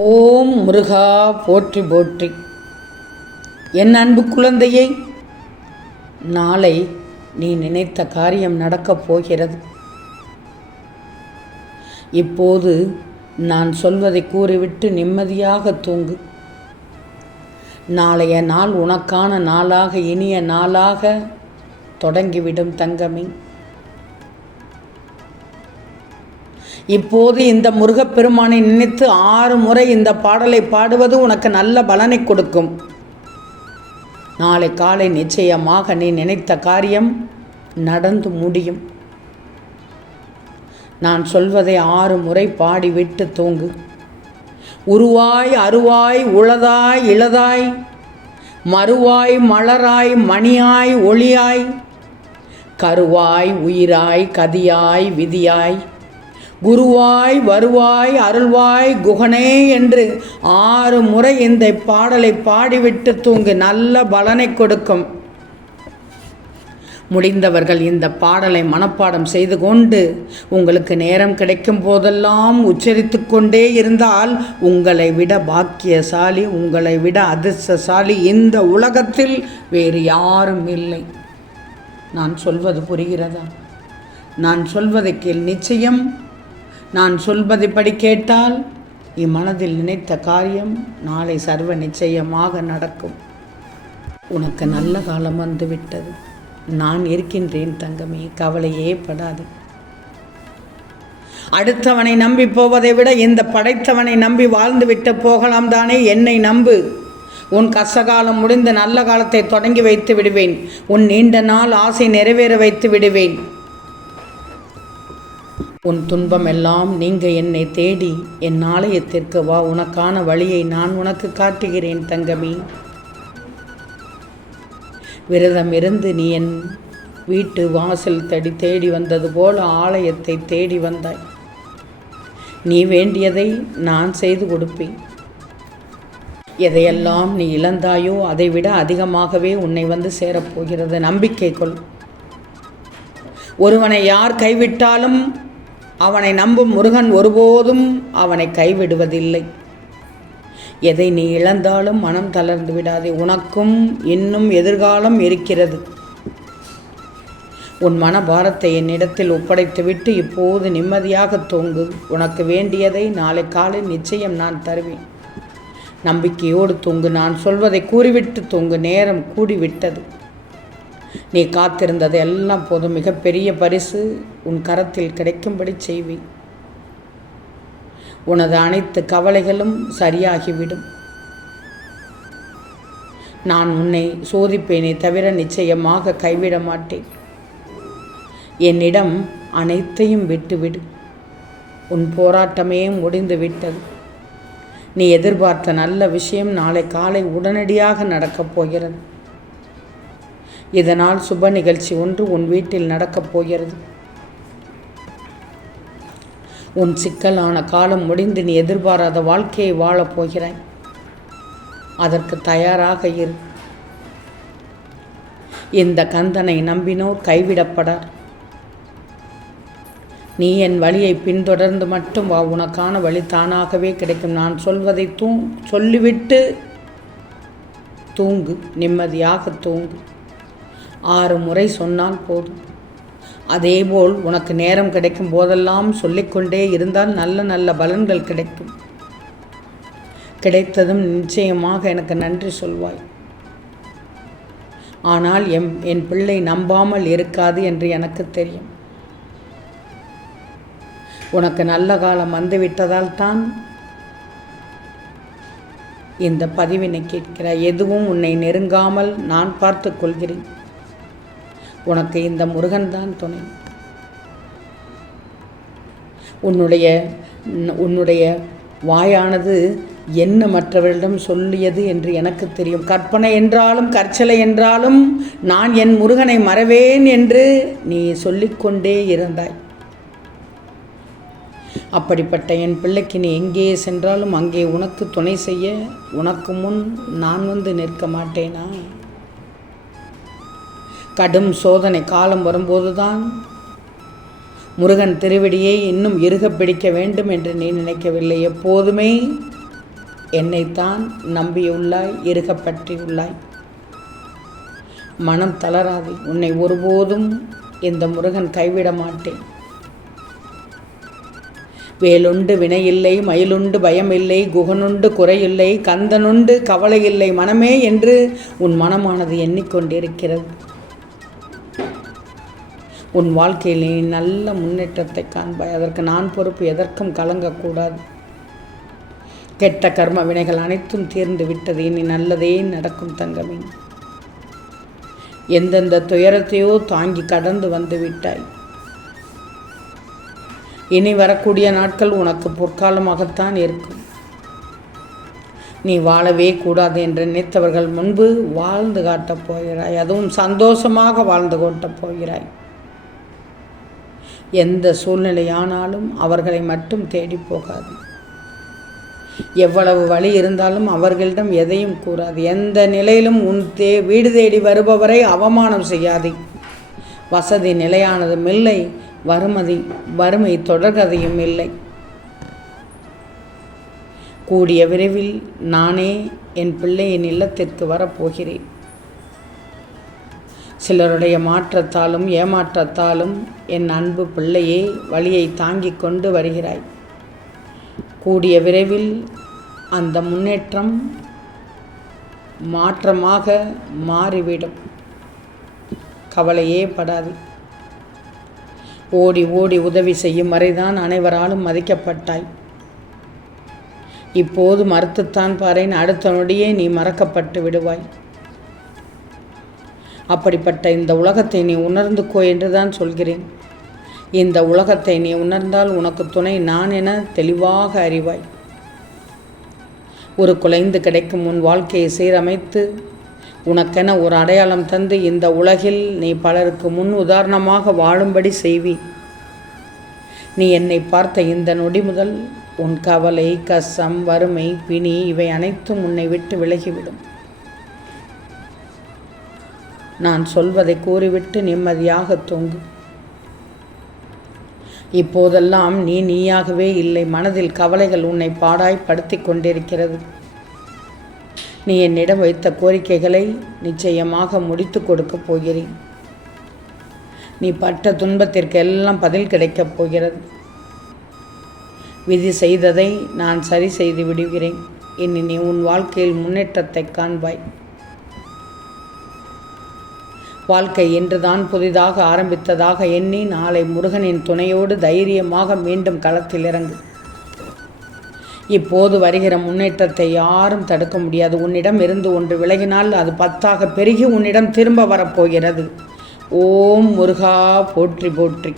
ஓம் முருகா போற்றி போற்றி. என் அன்பு குழந்தையை, நாளை நீ நினைத்த காரியம் நடக்கப் போகிறது. இப்போது நான் சொல்வதை கூறிவிட்டு நிம்மதியாக தூங்கு. நாளைய நாள் உனக்கான நாளாக, இனிய நாளாக தொடங்கிவிடும் தங்கமே. இப்போது இந்த முருகப்பெருமானை நினைத்து 6 முறை இந்த பாடலை பாடுவது உனக்கு நல்ல பலனை கொடுக்கும். நாளை காலை நிச்சயமாக நீ நினைத்த காரியம் நடந்து முடியும். நான் சொல்வதை 6 முறை பாடிவிட்டு தூங்கு. உருவாய் அருவாய் உளதாய் இளதாய் மறுவாய் மலராய் மணியாய் ஒளியாய் கருவாய் உயிராய் கதியாய் விதியாய் குருவாய் வருவாய் அருள்வாய் குகனே என்று 6 முறை இந்த பாடலை பாடிவிட்டு தூங்கு. நல்ல பலனை கொடுக்கும். முடிந்தவர்கள் இந்த பாடலை மனப்பாடம் செய்து கொண்டு உங்களுக்கு நேரம் கிடைக்கும் போதெல்லாம் உச்சரித்து கொண்டே இருந்தால் உங்களை விட பாக்கியசாலி, உங்களை விட அதிர்ஷ்டசாலி இந்த உலகத்தில் வேறு யாரும் இல்லை. நான் சொல்வது புரிகிறதா? நான் சொல்வதை கேள். நிச்சயம் நான் சொல்வதைப்படி கேட்டால் இம்மனதில் நினைத்த காரியம் நாளை சர்வ நிச்சயமாக நடக்கும். உனக்கு நல்ல காலம் வந்துவிட்டது. நான் இருக்கின்றேன் தங்கமே, கவலையே படாது. அடுத்தவனை நம்பி போவதை விட இந்த படைத்தவனை நம்பி வாழ்ந்து விட்டு போகலாம் தானே. என்னை நம்பு. உன் கஷ்டகாலம் முடிந்த நல்ல காலத்தை தொடங்கி வைத்து விடுவேன். உன் நீண்ட நாள் ஆசை நிறைவேற வைத்து விடுவேன். உன் துன்பம் எல்லாம் நீங்க என்னை தேடி என் ஆலயத்திற்கு வா. உனக்கான வழியை நான் உனக்கு காட்டுகிறேன் தங்கமே. விரதம் இருந்து நீ என் வீட்டு வாசல் தேடி வந்தது போல ஆலயத்தை தேடி வந்தாய். நீ வேண்டியதை நான் செய்து கொடுப்பேன். எதையெல்லாம் நீ இழந்தாயோ அதைவிட அதிகமாகவே உன்னை வந்து சேரப்போகிறது. நம்பிக்கை கொள். ஒருவனை யார் கைவிட்டாலும் அவனை நம்பும் முருகன் ஒருபோதும் அவனை கைவிடுவதில்லை. எதை நீ இழந்தாலும் மனம் தளர்ந்து விடாதே. உனக்கும் இன்னும் எதிர்காலம் இருக்கிறது. உன் மனபாரத்தை என்னிடத்தில் ஒப்படைத்துவிட்டு இப்போது நிம்மதியாக தூங்கு. உனக்கு வேண்டியதை நாளை காலை நிச்சயம் நான் தருவேன். நம்பிக்கையோடு தூங்கு. நான் சொல்வதை கூறிவிட்டு தூங்கு. நேரம் கூடிவிட்டது. நீ காத்திருந்தது எல்லாம் போதும். மிகப்பெரிய பரிசு உன் கரத்தில் கிடைக்கும்படி செய்வேன். உனது அனைத்து கவலைகளும் சரியாகிவிடும். நான் உன்னை சோதிப்பேனே தவிர நிச்சயமாக கைவிட மாட்டேன். என்னிடம் அனைத்தையும் விட்டுவிடு. உன் போராட்டமே முடிந்து விட்டது. நீ எதிர்பார்த்த நல்ல விஷயம் நாளை காலை உடனடியாக நடக்கப் போகிறது. இதனால் சுப நிகழ்ச்சி ஒன்று உன் வீட்டில் நடக்கப் போகிறது. உன் சிக்கலான காலம் முடிந்து நீ எதிர்பாராத வாழ்க்கையை வாழப் போகிறாய். அதற்கு தயாராக இரு. இந்த கந்தனை நம்பினோர் கைவிடப்படார். நீ என் வழியை பின்தொடர்ந்து மட்டும் வா. உனக்கான வழி தானாகவே கிடைக்கும். நான் சொல்வதை சொல்லிவிட்டு தூங்கு. நிம்மதியாக தூங்கு. 6 முறை சொன்னால் போதும். அதேபோல் உனக்கு நேரம் கிடைக்கும் போதெல்லாம் சொல்லிக்கொண்டே இருந்தால் நல்ல நல்ல பலன்கள் கிடைக்கும். கிடைத்ததும் நிச்சயமாக எனக்கு நன்றி சொல்வாய். ஆனால் என் பிள்ளை நம்பாமல் இருக்காது என்று எனக்கு தெரியும். உனக்கு நல்ல காலம் வந்துவிட்டதால் தான் இந்த பதிவினை கேட்கிறாய். எதுவும் உன்னை நெருங்காமல் நான் பார்த்து கொள்கிறேன். உனக்கு இந்த முருகன்தான் துணை. உன்னுடைய வாயானது என்ன மற்றவர்களிடம் சொல்லியது என்று எனக்கு தெரியும். கற்பனை என்றாலும் கற்சலை என்றாலும் நான் என் முருகனை மறவேன் என்று நீ சொல்லிக்கொண்டே இருந்தாய். அப்படிப்பட்ட என் பிள்ளைக்கு நீ எங்கே சென்றாலும் அங்கே உனக்கு துணை செய்ய உனக்கு முன் நான் வந்து நிற்க மாட்டேனா? கடும் சோதனை காலம் வரும்போதுதான் முருகன் திருவடியை இன்னும் இறுக பிடிக்க வேண்டும் என்று நீ நினைக்கவில்லை. எப்போதுமே என்னைத்தான் நம்பியுள்ளாய், இறுகப்பற்றியுள்ளாய். மனம் தளராதே, உன்னை ஒருபோதும் இந்த முருகன் கைவிட மாட்டேன். வேலுண்டு வினையில்லை, மயிலுண்டு பயமில்லை, குகனுண்டு குறையில்லை, கந்தனுண்டு கவலையில்லை மனமே என்று உன் மனமானது எண்ணிக்கொண்டிருக்கிறது. உன் வாழ்க்கையில் நீ நல்ல முன்னேற்றத்தை காண்பாய். அதற்கு நான் பொறுப்பு. எதற்கும் கலங்கக்கூடாது. கெட்ட கர்ம வினைகள் அனைத்தும் தீர்ந்து விட்டது. இனி நல்லதே நடக்கும் தங்கமே. எந்தெந்த துயரத்தையோ தாங்கி கடந்து வந்து விட்டாய். இனி வரக்கூடிய நாட்கள் உனக்கு பொற்காலமாகத்தான் இருக்கும். நீ வாழவே கூடாது என்று நினைத்தவர்கள் முன்பு வாழ்ந்து காட்டப் போகிறாய். அதுவும் சந்தோஷமாக வாழ்ந்து காட்டப் போகிறாய். எந்த சூழ்நிலையானாலும் அவர்களை மட்டும் தேடி போகாது. எவ்வளவு வழி இருந்தாலும் அவர்களிடம் எதையும் கூறாது. எந்த நிலையிலும் உன் வீடு தேடி வருபவரை அவமானம் செய்யாதே. வசதி நிலையானதும் இல்லை, வறுமை தொடர்கதையும் இல்லை. கூடிய விரைவில் நானே என் பிள்ளையின் இல்லத்திற்கு வரப்போகிறேன். சிலருடைய மாற்றத்தாலும் ஏமாற்றத்தாலும் என் அன்பு பிள்ளையே வழியை தாங்கிக் கொண்டு வருகிறாய். கூடிய விரைவில் அந்த முன்னேற்றம் மாற்றமாக மாறிவிடும். கவலையே படாது. ஓடி ஓடி உதவி செய்யும் வரைதான் அனைவராலும் மதிக்கப்பட்டாய். இப்போது மறுத்துத்தான் பாரேன், அடுத்த நொடியே நீ மறக்கப்பட்டு விடுவாய். அப்படிப்பட்ட இந்த உலகத்தை நீ உணர்ந்துக்கோ என்றுதான் சொல்கிறேன். இந்த உலகத்தை நீ உணர்ந்தால் உனக்கு துணை நான் என தெளிவாக அறிவாய். ஒரு குலைந்து கிடைக்கும் உன் வாழ்க்கையை சீரமைத்து உனக்கென ஒரு அடையாளம் தந்து இந்த உலகில் நீ பலருக்கு முன் உதாரணமாக வாழும்படி செய்வி. நீ என்னை பார்த்த இந்த நொடி முதல் உன் கவலை, கஷ்டம், வறுமை, பிணி இவை அனைத்தும் உன்னை விட்டு விலகிவிடும். நான் சொல்வதை கூறிவிட்டு நிம்மதியாக தூங்கு. இப்போதெல்லாம் நீயாகவே இல்லை. மனதில் கவலைகள் உன்னை பாடாய்படுத்தி கொண்டிருக்கிறது. நீ என்னிடம் வைத்த கோரிக்கைகளை நிச்சயமாக முடித்து கொடுக்கப் போகிறேன். நீ பட்ட துன்பத்திற்கு எல்லாம் பதில் கிடைக்கப் போகிறது. விதி செய்ததை நான் சரி செய்து விடுகிறேன். இனி நீ உன் வாழ்க்கையில் முன்னேற்றத்தை காண்பாய். வாழ்க்கை என்றுதான் புதிதாக ஆரம்பித்ததாக எண்ணி நாளை முருகனின் துணையோடு தைரியமாக மீண்டும் களத்தில் இறங்கு. இப்போது வருகிற முன்னேற்றத்தை யாரும் தடுக்க முடியாது. உன்னிடம் இருந்து ஒன்று விலகினால் அது 10ஆக பெருகி உன்னிடம் திரும்ப வரப்போகிறது. ஓம் முருகா போற்றி போற்றி.